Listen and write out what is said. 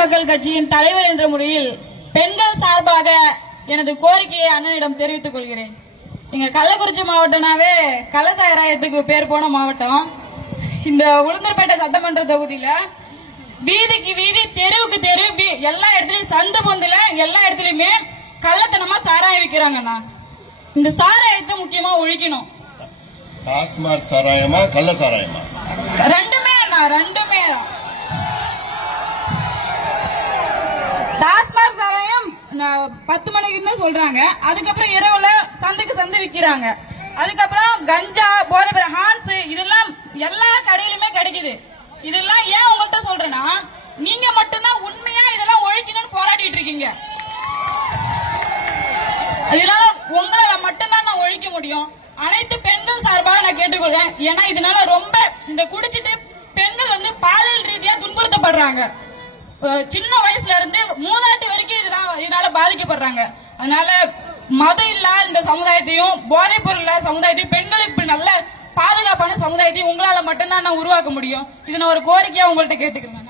மக்கள் கட்சியின் தலைவர் என்ற முறையில் பெண்கள் சார்பாக எனது கோரிக்கையை அண்ணனிடம் தெரிவித்துக் கொள்கிறேன். எங்க கள்ளக்குறிச்சி மாவட்டம்னாவே கள்ளசாராயத்துக்கு பேர் போன மாவட்டம். இந்த உளுந்தூர்பேட்டை சட்டமன்ற தொகுதியில வீதிக்கு வீதி தெருவுக்கு தெரு எல்லா இடத்துலயும் சந்து பொந்துல எல்லா இடத்துலயுமே கள்ளத்தனமா சாராயம் விக்கிறாங்கண்ணா. இந்த சாராயத்தை முக்கியமா ஒழிக்கணும். டாஸ்மாக் சாராயமா கள்ள சாராயமா ரெண்டுமே அண்ணா ரெண்டுமே டாஸ்மாக் சாராயம் பத்து மணிக்குன்னு சொல்றாங்க. அதுக்கப்புறம் இரவுல சந்துக்கு சந்து விற்கிறாங்க அதுக்கப்புறம் கஞ்சா போதை ஹான்ஸ் இதெல்லாம் எல்லா கடையிலுமே கிடைக்குது. இதெல்லாம் ஏன் உங்கள்கிட்ட சொல்றேன்னா நீங்க மட்டும்தான் உண்மையா இதெல்லாம் ஒழிக்கணும்னு போராடிட்டு இருக்கீங்க. இதனால உங்களால மட்டும்தான் நான் ஒழிக்க முடியும். அனைத்து பெண்கள் சார்பாக நான் கேட்டுக்கொள்றேன். ஏன்னா இதனால ரொம்ப இந்த குடிச்சிட்டு பெண்கள் வந்து பாலியல் ரீதியா துன்புறுத்தப்படுறாங்க. சின்ன வயசுல இருந்து மூதாட்டி வரைக்கும் இதுதான் இதனால பாதிக்கப்படுறாங்க. அதனால மதம் இல்லா இந்த சமுதாயத்தையும் போதைப் பொருள் இல்லாத சமுதாயத்தையும் பெண்களுக்கு நல்ல பாதுகாப்பான சமுதாயத்தையும் உங்களால மட்டும்தான் நான் உருவாக்க முடியும். இது நான் ஒரு கோரிக்கையா உங்கள்கிட்ட கேட்டுக்கிறேன்.